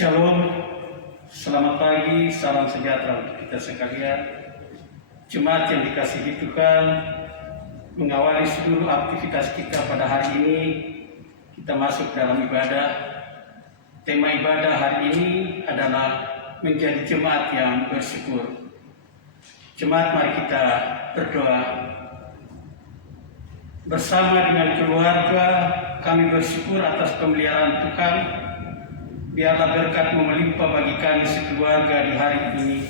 Shalom, selamat pagi, salam sejahtera untuk kita sekalian. Jemaat yang dikasihi Tuhan, mengawali seluruh aktivitas kita pada hari ini, kita masuk dalam ibadah. Tema ibadah hari ini adalah menjadi jemaat yang bersyukur. Jemaat, mari kita berdoa. Bersama dengan keluarga, kami bersyukur atas pemeliharaan Tuhan. Biarlah berkat-Mu melimpah bagi kami sekeluarga di hari ini,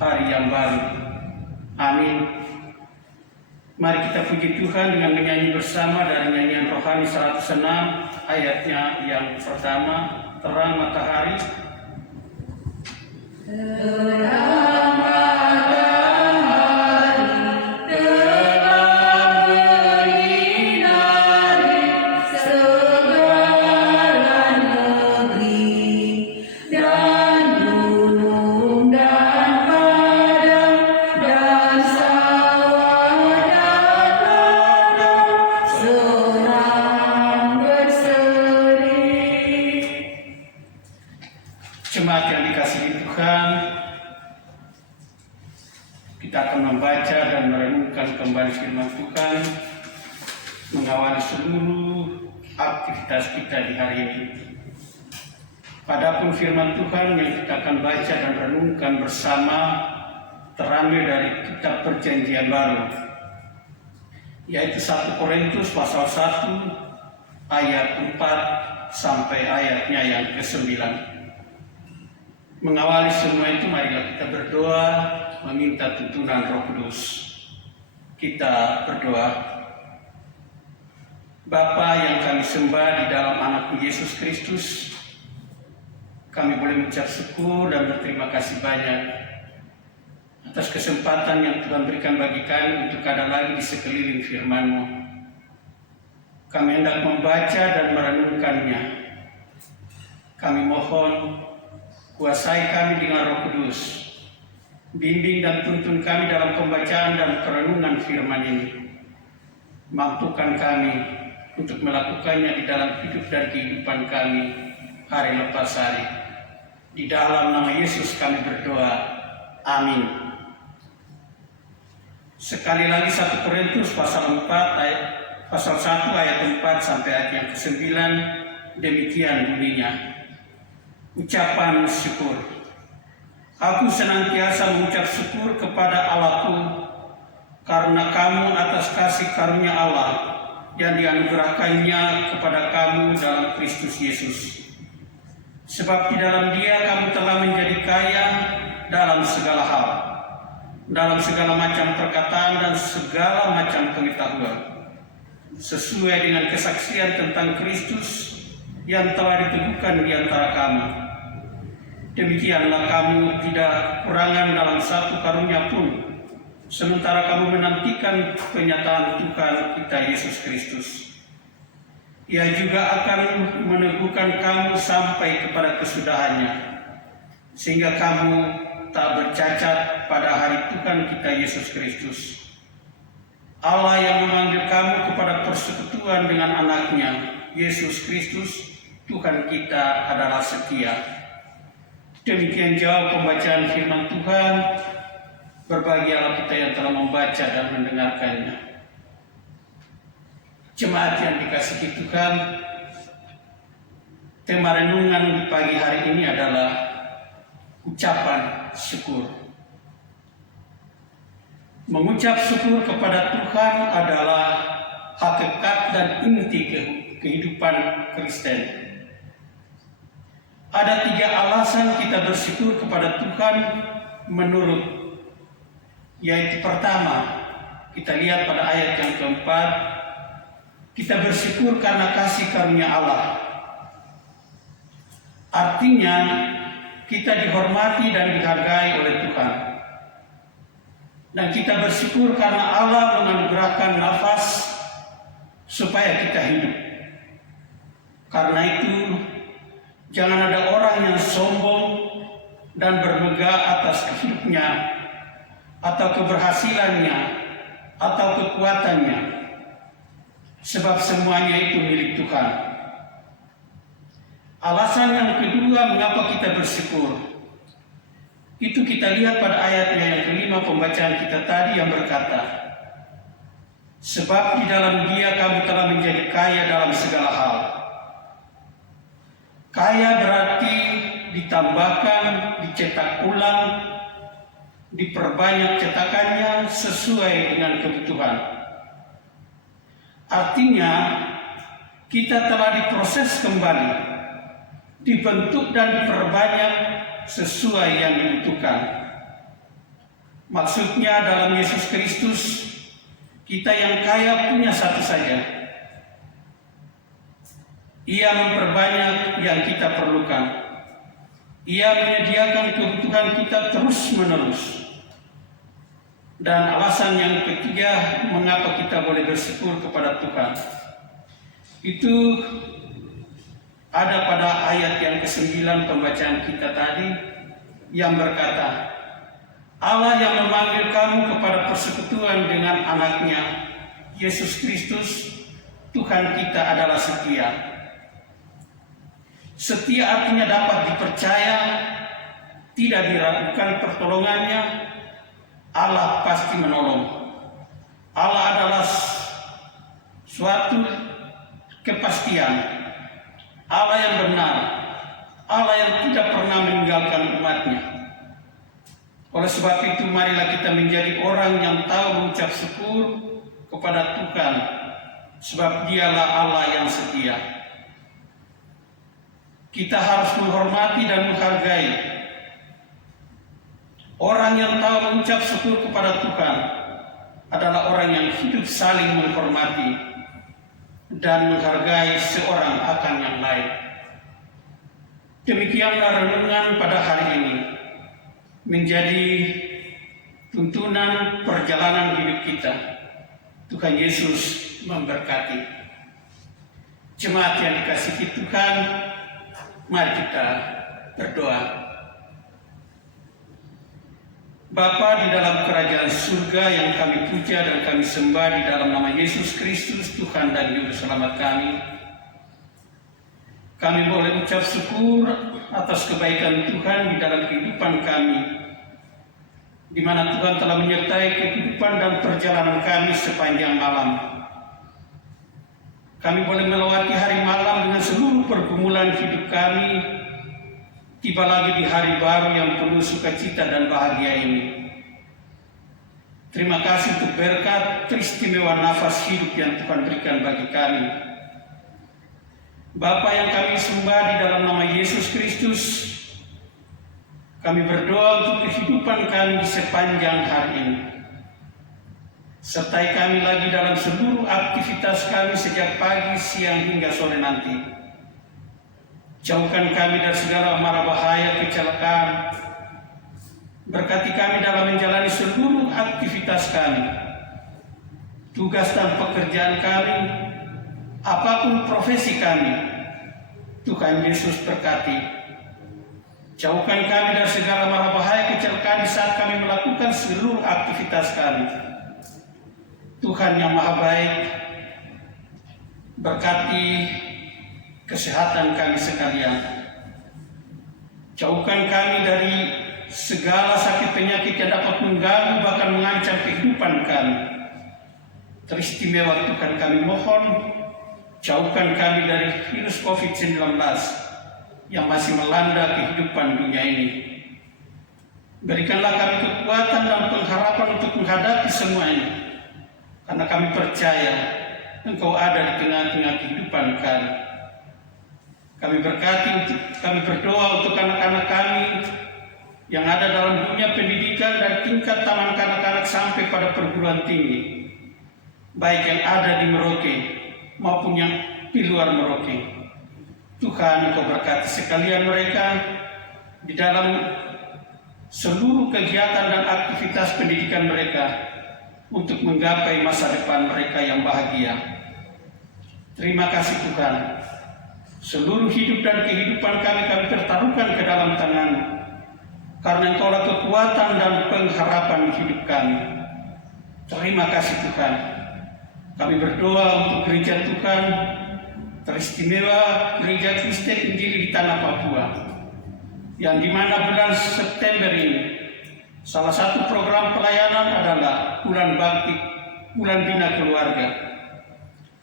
hari yang baru. Amin. Mari kita puji Tuhan dengan menyanyi bersama dari nyanyian rohani 106, ayatnya yang pertama, terang matahari. Terang matahari. Jemaat yang dikasihi Tuhan, kita akan membaca dan merenungkan kembali firman Tuhan, mengawali seluruh aktivitas kita di hari ini. Padahal firman Tuhan yang kita akan baca dan renungkan bersama terambil dari kitab Perjanjian Baru, yaitu 1 Korintus pasal 1 ayat 4 sampai ayatnya yang ke-9. Mengawali semua itu, marilah kita berdoa meminta tuntunan Roh Kudus. Kita berdoa. Bapa yang kami sembah di dalam anak Yesus Kristus, kami boleh mengucap syukur dan berterima kasih banyak atas kesempatan yang Tuhan berikan bagi kami untuk ada lagi di sekeliling firman-Mu. Kami hendak membaca dan merenungkannya. Kami mohon, kuasai kami dengan Roh Kudus. Bimbing dan tuntun kami dalam pembacaan dan perenungan firman ini. Mampukan kami untuk melakukannya di dalam hidup dan kehidupan kami hari lepas hari. Di dalam nama Yesus kami berdoa. Amin. Sekali lagi 1 Korintus pasal 1 ayat 4 sampai ayat yang ke-9, demikian bunyinya. Ucapan syukur. Aku senantiasa mengucap syukur kepada Allahku karena kamu atas kasih karunia Allah yang dianugerahkannya kepada kamu dalam Kristus Yesus. Sebab di dalam Dia kamu telah menjadi kaya dalam segala hal, dalam segala macam perkataan dan segala macam pengetahuan, sesuai dengan kesaksian tentang Kristus yang telah diteguhkan di antara kamu. Demikianlah kamu tidak kekurangan dalam satu karunia pun, sementara kamu menantikan penyataan Tuhan kita Yesus Kristus. Ia juga akan meneguhkan kamu sampai kepada kesudahannya, sehingga kamu tak bercacat pada hari Tuhan kita Yesus Kristus. Allah yang memanggil kamu kepada persekutuan dengan anaknya, Yesus Kristus, Tuhan kita adalah setia. Demikian jauh pembacaan firman Tuhan. Berbahagialah kita yang telah membaca dan mendengarkannya. Jemaat yang dikasihi Tuhan, tema renungan di pagi hari ini adalah ucapan syukur. Mengucap syukur kepada Tuhan adalah hakikat dan inti kehidupan Kristen. Ada 3 alasan kita bersyukur kepada Tuhan menurut, yaitu pertama, kita lihat pada ayat yang keempat, kita bersyukur karena kasih karunia Allah. Artinya, kita dihormati dan dihargai oleh Tuhan. Dan kita bersyukur karena Allah menganugerahkan nafas supaya kita hidup. Karena itu, jangan ada orang yang sombong dan bermegah atas hidupnya, atau keberhasilannya, atau kekuatannya. Sebab semuanya itu milik Tuhan. Alasan yang kedua mengapa kita bersyukur, itu kita lihat pada ayatnya yang kelima pembacaan kita tadi yang berkata, sebab di dalam Dia kamu telah menjadi kaya dalam segala hal. Kaya berarti ditambahkan, dicetak ulang, diperbanyak cetakannya sesuai dengan kebutuhan. Artinya, kita telah diproses kembali, dibentuk dan diperbanyak sesuai yang dibutuhkan. Maksudnya dalam Yesus Kristus, kita yang kaya punya satu saja. Ia memperbanyak yang kita perlukan. Ia menyediakan kebutuhan kita terus-menerus. Dan alasan yang ketiga, mengapa kita boleh bersyukur kepada Tuhan, itu ada pada ayat yang ke-9 pembacaan kita tadi yang berkata, Allah yang memanggil kamu kepada persekutuan dengan anaknya, Yesus Kristus, Tuhan kita adalah setia. Setia artinya dapat dipercaya, tidak diragukan pertolongannya. Allah pasti menolong. Allah adalah suatu kepastian. Allah yang benar. Allah yang tidak pernah meninggalkan umatnya. Oleh sebab itu marilah kita menjadi orang yang tahu mengucap syukur kepada Tuhan, sebab Dialah Allah yang setia. Kita harus menghormati dan menghargai orang yang tahu mengucap syukur kepada Tuhan. Adalah orang yang hidup saling menghormati dan menghargai seorang akan yang lain. Demikianlah renungan pada hari ini menjadi tuntunan perjalanan hidup kita. Tuhan Yesus memberkati. Jemaat yang dikasihi Tuhan, mari kita berdoa. Bapa di dalam kerajaan surga yang kami puja dan kami sembah di dalam nama Yesus Kristus, Tuhan dan Juru Selamat kami boleh ucap syukur atas kebaikan Tuhan di dalam kehidupan kami, di mana Tuhan telah menyertai kehidupan dan perjalanan kami sepanjang malam. Kami boleh melewati hari malam dengan seluruh pergumulan hidup kami, tiba lagi di hari baru yang penuh sukacita dan bahagia ini. Terima kasih untuk berkat teristimewa nafas hidup yang Tuhan berikan bagi kami. Bapa yang kami sembah di dalam nama Yesus Kristus, kami berdoa untuk kehidupan kami sepanjang hari ini. Sertai kami lagi dalam seluruh aktivitas kami sejak pagi, siang hingga sore nanti. Jauhkan kami dari segala mara bahaya, kecelakaan. Berkati kami dalam menjalani seluruh aktivitas kami, tugas dan pekerjaan kami, apapun profesi kami. Tuhan Yesus berkati. Jauhkan kami dari segala mara bahaya, kecelakaan di saat kami melakukan seluruh aktivitas kami. Tuhan yang Maha Baik, berkati kesehatan kami sekalian. Jauhkan kami dari segala sakit penyakit yang dapat mengganggu bahkan mengancam kehidupan kami. Teristimewa Tuhan kami mohon, jauhkan kami dari virus COVID-19 yang masih melanda kehidupan dunia ini. Berikanlah kami kekuatan dan pengharapan untuk menghadapi semua ini, karena kami percaya Engkau ada di tengah-tengah kehidupan kami. Kami berdoa untuk anak-anak kami yang ada dalam dunia pendidikan dari tingkat taman kanak-kanak sampai pada perguruan tinggi, baik yang ada di Merauke maupun yang di luar Merauke. Tuhan, Engkau berkati sekalian mereka di dalam seluruh kegiatan dan aktivitas pendidikan mereka untuk menggapai masa depan mereka yang bahagia. Terima kasih Tuhan. Seluruh hidup dan kehidupan kami pertaruhkan ke dalam tangan-Mu, karena Engkaulah kekuatan dan pengharapan hidup kami. Terima kasih Tuhan. Kami berdoa untuk gereja Tuhan, teristimewa Gereja Kristen Injili di Tanah Papua, yang dimana bulan September ini salah satu program pelayanan adalah Bulan Bangkit, Bulan Bina Keluarga.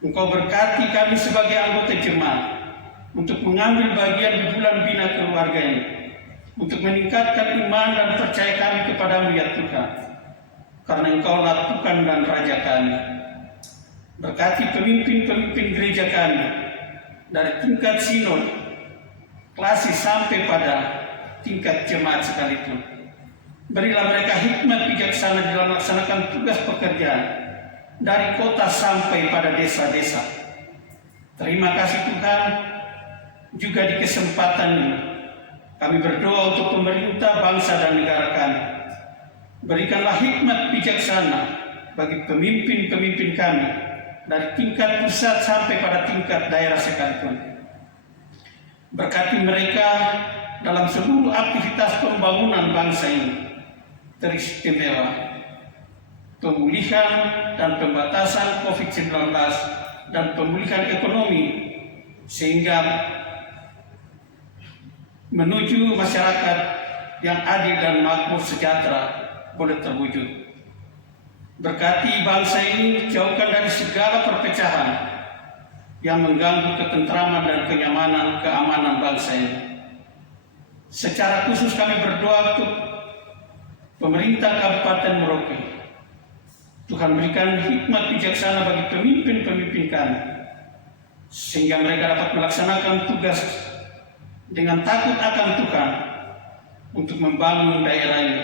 Engkau berkati kami sebagai anggota jemaat untuk mengambil bagian di Bulan Bina Keluarga ini, untuk meningkatkan iman dan percaya kami kepadamu ya Tuhan, karena Engkaulah Tuhan dan Raja kami. Berkati pemimpin-pemimpin gereja kami, dari tingkat sinod, klasis sampai pada tingkat jemaat sekalipun. Berilah mereka hikmat bijaksana dalam melaksanakan tugas pekerjaan dari kota sampai pada desa-desa. Terima kasih Tuhan. Juga di kesempatan ini kami berdoa untuk pemerintah, bangsa dan negara kami. Berikanlah hikmat bijaksana bagi pemimpin-pemimpin kami dari tingkat pusat sampai pada tingkat daerah sekalipun. Berkati mereka dalam seluruh aktivitas pembangunan bangsa ini, teristimewa pemulihan dan pembatasan COVID-19 dan pemulihan ekonomi, sehingga menuju masyarakat yang adil dan makmur sejahtera boleh terwujud. Berkati bangsa ini, jauhkan dari segala perpecahan yang mengganggu ketentraman dan keamanan bangsa ini. Secara khusus kami berdoa untuk pemerintah Kabupaten Merauke. Tuhan berikan hikmat bijaksana bagi pemimpin-pemimpin kami, sehingga mereka dapat melaksanakan tugas dengan takut akan Tuhan untuk membangun daerah ini.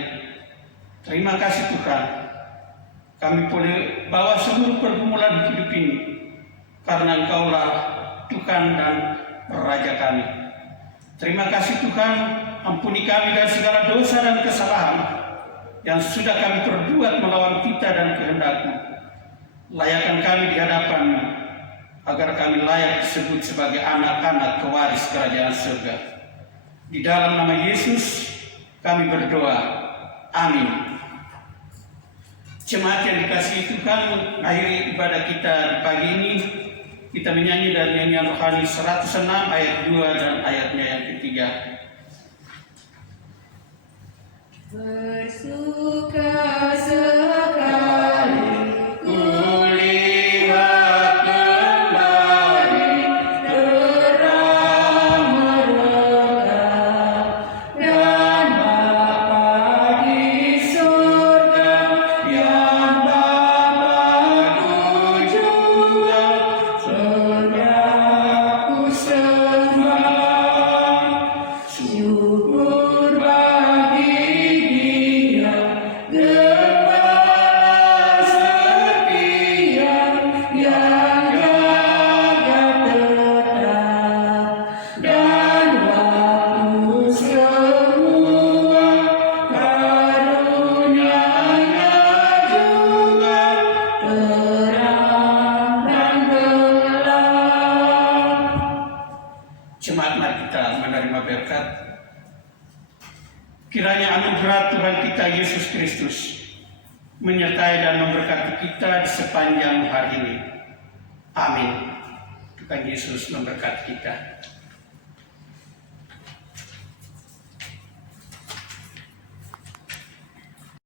Terima kasih Tuhan, kami boleh bawa seluruh pergumulan hidup ini, karena Engkaulah Tuhan dan Raja kami. Terima kasih Tuhan, ampuni kami dari segala dosa dan kesalahan yang sudah kami perbuat melawan kita dan kehendak-Mu. Layakan kami di hadapan-Mu, agar kami layak disebut sebagai anak-anak pewaris kerajaan surga. Di dalam nama Yesus kami berdoa. Amin. Jemaat yang dikasihi Tuhan, mengakhiri ibadah kita di pagi ini, kita menyanyi dari nyanyian rohani 106 ayat 2 dan ayatnya yang ketiga. Bersuka sekali kulihat kembali terang mereka dan Bapa di surga yang Bapa-Ku juga, surgaku sembah, syukur bagi Dia, Gembala setia yang jaga tetap, dan waktu semua karunia-Nya juga terang dan gelap. Jemaat, mari kita menerima berkat. Kiranya anugerah Tuhan kita Yesus Kristus menyertai dan memberkati kita di sepanjang hari ini. Amin. Tuhan Yesus memberkati kita.